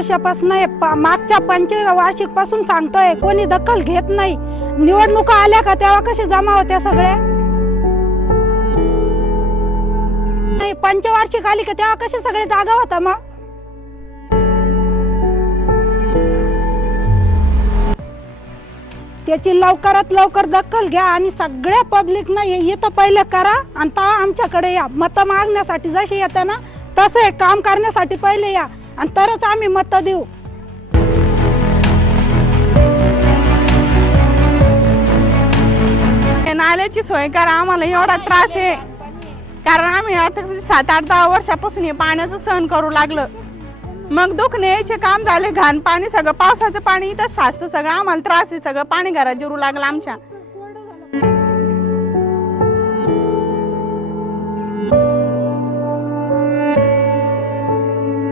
वर्षापासून मागच्या पंचवार्षिक पासून सांगतोय, कोणी दखल घेत नाही। निवडणुका आल्या का तेव्हा कसे जमा होत्या सगळ्या, नाही पंचवार्षिक आली का तेव्हा कसे सगळे जागा होता। मग त्याची लवकरात लवकर दखल घ्या आणि सगळ्या पब्लिक ना येतं पहिलं करा आणि तेव्हा आमच्याकडे या। मत मागण्यासाठी जसे येतं ना तसे काम करण्यासाठी पहिले या आणि तरच आम्ही मत देऊ। नाल्याची सोय करा, आम्हाला एवढा त्रास आहे कारण आम्ही आता 7-8-10 वर्षापासून हे पाण्याचं सहन करू लागलं। मग दुखणे यायचे काम झाले, घाण पाणी सगळं पावसाचं पाणी इथं साचतं, सगळं आम्हाला त्रास आहे, सगळं पाणी घरात जिरू लागलं आमच्या।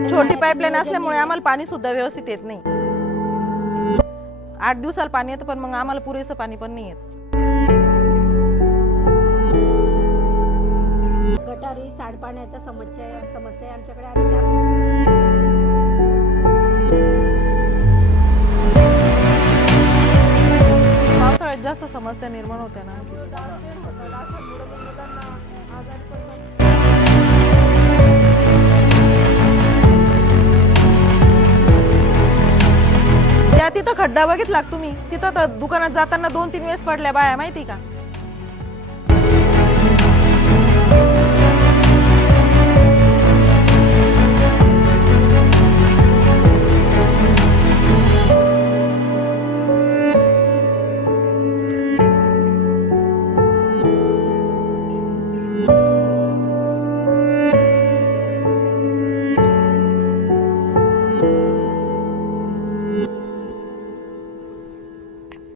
छोटी पाईपलाईन असल्यामुळे आम्हाला पाणी सुद्धा व्यवस्थित येत नाही। 8 दिवसाला पाणी येतं पण मग आम्हाला पुरेसं पाणी पण नाही येत। गटारी सांडपाण्याच्या समस्या आमच्याकडे पावसाळ्यात जास्त समस्या निर्माण होते ना। त्या तिथं खड्डा बघितला तुम्ही, तिथं तर दुकानात जाताना 2-3 वेळेस पडल्या बाया माहिती का।